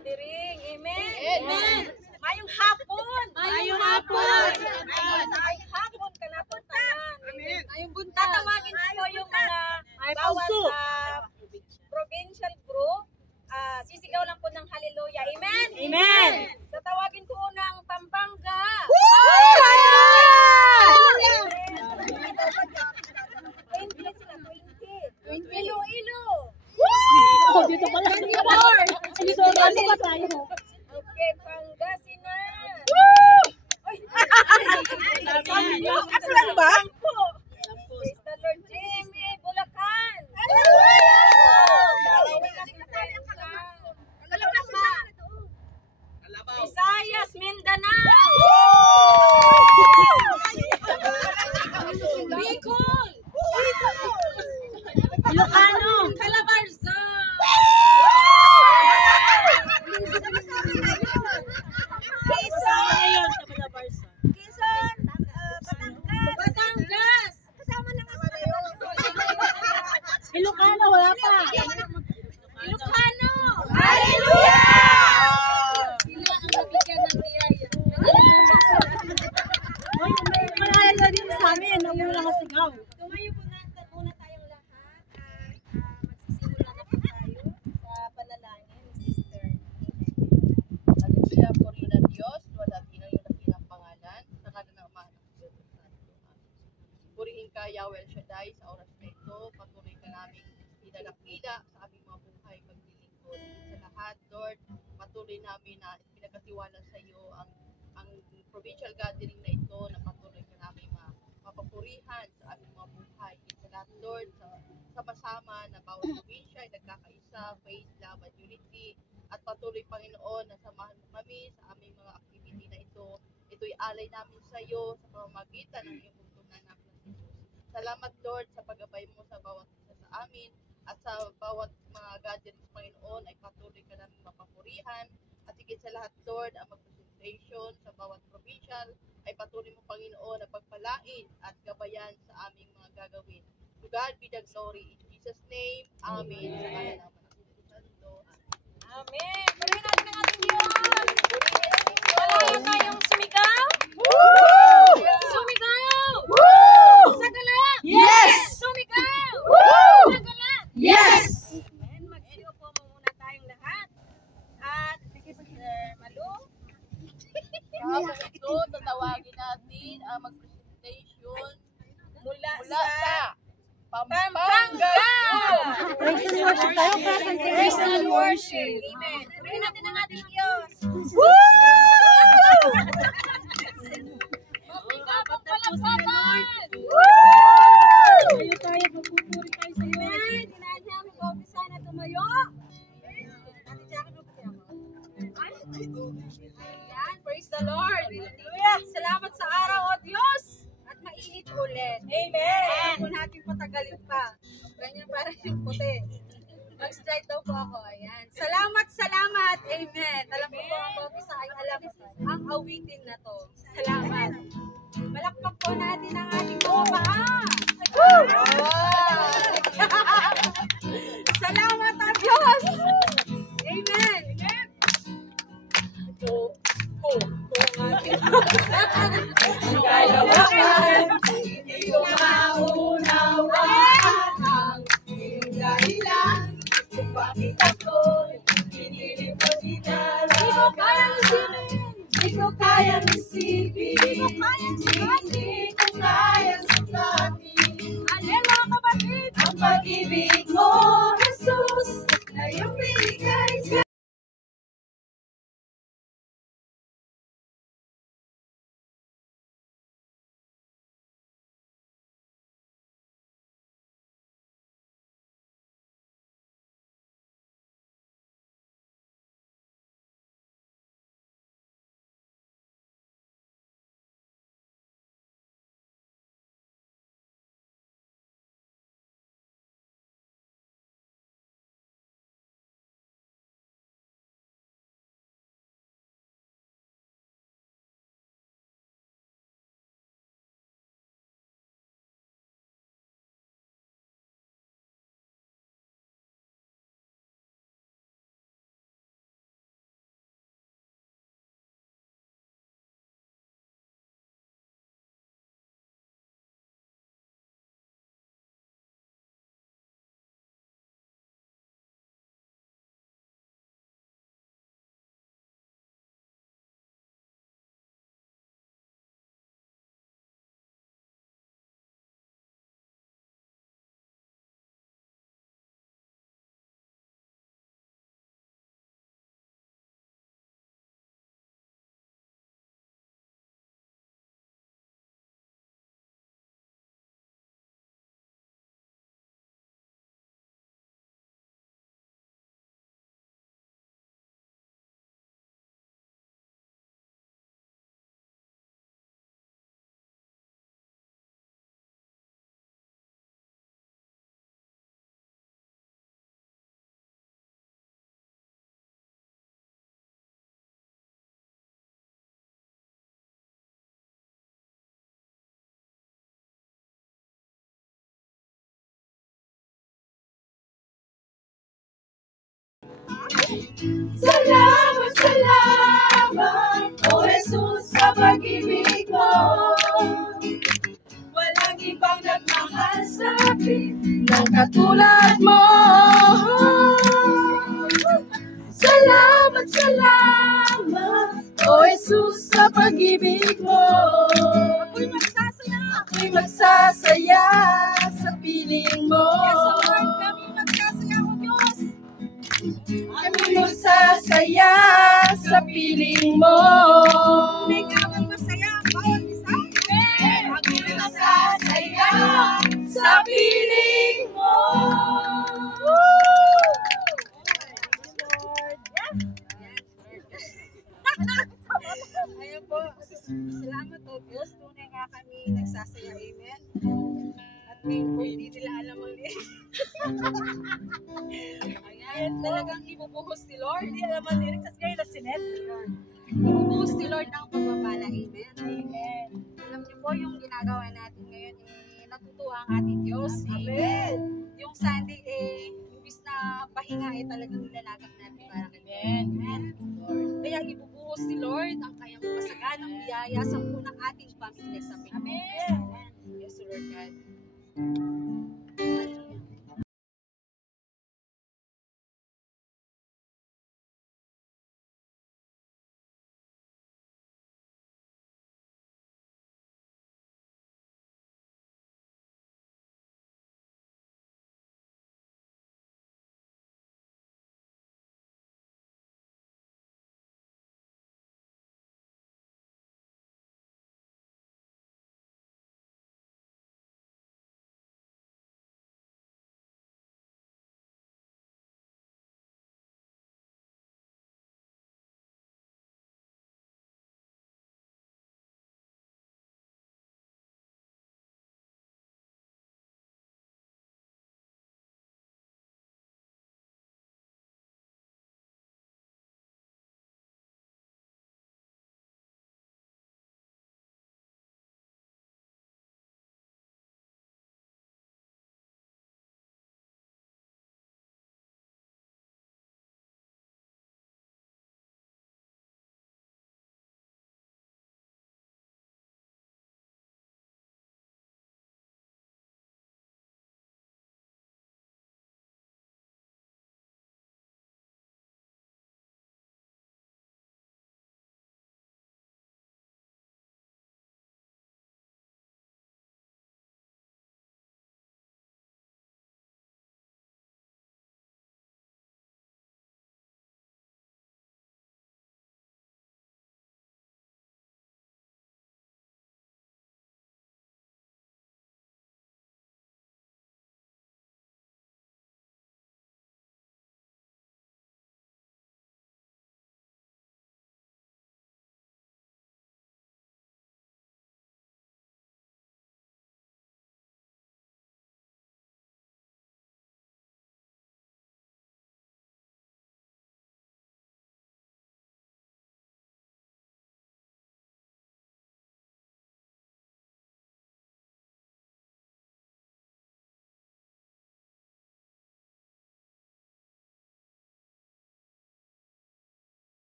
gathering. Amen. Amen. Mayong hapon. Mayong hapon. Mayong hapon ka na po tanan. Amen. Mayong buntag. Tatawagin ko po yung mga bawat provincial group. Sisigaw lang po ng hallelujah. Amen. Amen. Tatawagin ko ng Pampanga. Iloilo. Oh, dito pala. Dito pa tayo. Okay, Pangasinan. Asan ba? Praise the Lord. Jimmy, Bulacan. Visayas, Mindanao. Bicol. Ilocano. Calabarzon. Quezon. Quezon. Batangas. Kasama na nga Ilocano, wala pa. Ilocano. Hallelujah! Sila ang nabigyan ng niyaya. Hoy, may pangalan na din sa amin. Namulang ka sigaw. Tumayo po muna tayong lahat at magsisimula na po tayo sa panalangin ni Sister. Hallelujah, purihin ang Diyos, luwalhati ng iyong dakilang pangalan, sa kanan ng Ama ng Espiritu Santo. Amen. Purihin ka, Yahweh El Shaddai, sa oras na ito, patuloy ka namin idalakila sa aming mga buhay paglilingkod. Sa lahat, Lord, patuloy namin na pinagkatiwala sa iyo ang provincial gathering na ito na patuloy ka namin mapapurihan sa aming mga buhay. Sa lahat, Lord, sama-sama na bawat probinsya ay nagkakaisa, faith, love, and unity, at patuloy, Panginoon, na samahan mo kami sa aming mga activity na ito. Ito'y alay namin sa iyo sa pamamagitan ng iyong bugtong na anak na si Jesus. Salamat, Lord, sa paggabay mo sa bawat isa sa amin at sa bawat mga gatherings, Panginoon, ay patuloy ka namin mapapurihan. At higit sa lahat, Lord, ang mag-presentation sa bawat provincial ay patuloy mo, Panginoon, na pagpalain at gabayan sa aming mga gagawin. To God be the glory. In Jesus' name, Amen. Sa ngalan ng Ama ng Espiritu Santo. Amen. Purihin natin ang ating Diyos. Malaya tayong sumigaw. Sumigaw. Sagala. Yes! Sumigaw. Sagala. Yes! Amen. Mag-iupo muna tayong lahat. At Sister Malu. Sa ito, tatawagin natin ang mag-presentation Mula mula sa sa Pampanga. Praise and worship tayo. Praise and worship. Amen. Purihin natin ang ating Diyos. Palakpakan. Tayo tayo, magpupuri tayo sa iyo. Amen. Dinaan niya ang mag-umpisa na tumayo. Ate Jackie, magpapaya mo. Ayan, praise the Lord. Hallelujah. Salamat sa araw, O Diyos. At mainit ulit. Amen. Huwag natin patagalin pa. Ganyan para yung puti. Mag-strike daw po ako. Ayan. Salamat, salamat. Amen. Alam ko po ang umpisa ay alam ang awitin na to. Salamat. Malakpak po natin ang ating mga paa. Salamat ang Diyos. Amen. Hindi ko maunawaan ang iyong dahilan kung bakit ako'y pinilipot Di ko kayang isipin, hindi ko kayang sukatin. Amen, mga kapatid. Ang pag-ibig mo, Jesus, na iyong binigay sa Salamat, salamat, O Jesus, sa pag-ibig mo. Walang ibang nagmahal sa akin ng katulad mo. Salamat, salamat, O Jesus, sa pag-ibig mo. Ako'y magsasaya sa piling mo. Yes, Lord, kami magsasaya, O Diyos. Kami magsasaya sa piling mo. Ikaw ang masaya ang bawat isa. Ako'y magsasaya sa piling mo. Ayun po, salamat o Diyos, tunay nga kami nagsasaya, amen. At ngayon po, hindi nila alam ang lyrics. Ayan, talagang ibubuhos ni Lord. Hindi alam ang lyrics, at ngayon na sinet. Ibubuhos ni Lord ang pagpapala, amen. Amen. Alam niyo po, yung ginagawa natin ngayon, natutuwa ang ating Diyos. Amen. Yung Sunday, imbis na pahinga, talagang nilalagak natin para kay Amen. Kaya ibubuhos ni Lord ang kayang masaganang biyaya sa punang ating pamilya sa Pilipinas. Amen. Yes, Lord God.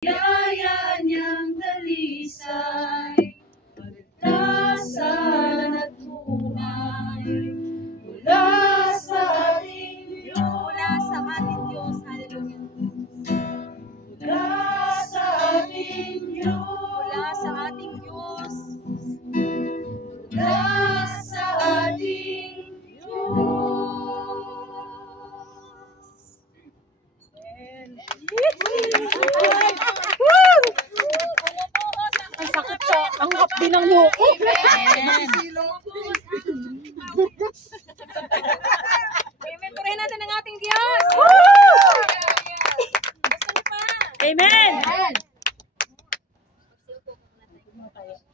Yaya niyang dalisay, paglasan at buhay, mula sa ating Diyos. Mula sa ating Diyos, hallelujah. Mula sa ating Diyos. Mula sa ating Diyos. Mula sa ating Diyos. Ang sakit sa ang hapdi ng yuko. Amen. Purihin natin ang ating Diyos. Gusto niyo pa? Amen.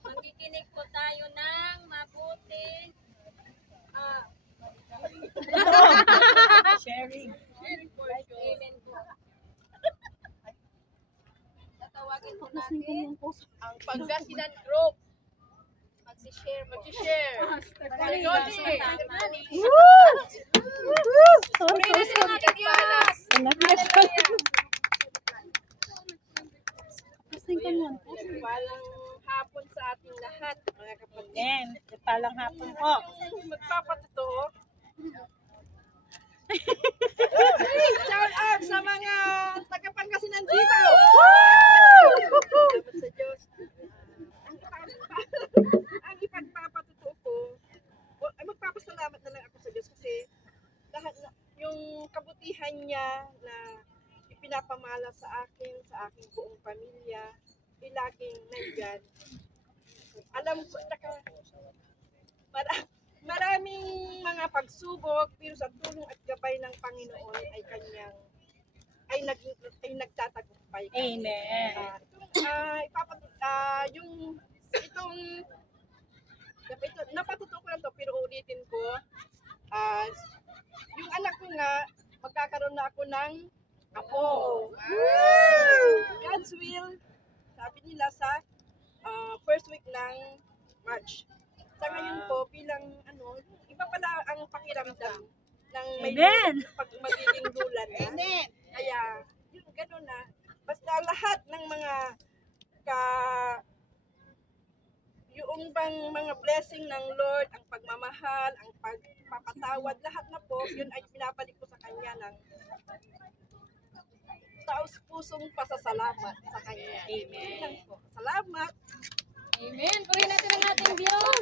Magkikinig po tayo ng mabuti. Sharing portion. Amen po. Tatawagin po natin Ang Pangasinan Group. Mag-share po. Mag-share. Magaling Lodi. Purihin natin ang ating Diyos. Nagpalang hapon sa ating lahat, mga kapatid. Amen. Palang hapon po. Yung magpapatotoo. Shout out sa mga taga-Pangasinan dito. Salamat sa Diyos. Ang ipagpapatotoo ko, ay magpapasalamat na lang ako sa Diyos kasi lahat yung kabutihan niya na ipinapamala sa aking buong pamilya, ay laging nandyan. Alam ko, maraming mga pagsubok, pero sa tulong at gabay ng Panginoon ay nagtatagumpay. Amen. Napatuto ko lang to, pero ulitin ko, yung anak ko nga, magkakaroon na ako ng apo. God's will, sabi nila sa first week ng March. Sa ngayon po, bilang iba pala ang pakiramdam ng may Amen. pag magiging lulan na. Amen. Kaya, yun, gano'n na. Basta lahat ng mga yung bang mga blessing ng Lord, ang pagmamahal, ang pagpapatawad, lahat na po, yun ay pinabalik ko sa Kanya ng taos-pusong pasasalamat sa Kanya. Amen. Yun lang po. Salamat. Amen. Purihin natin ang ating Diyos.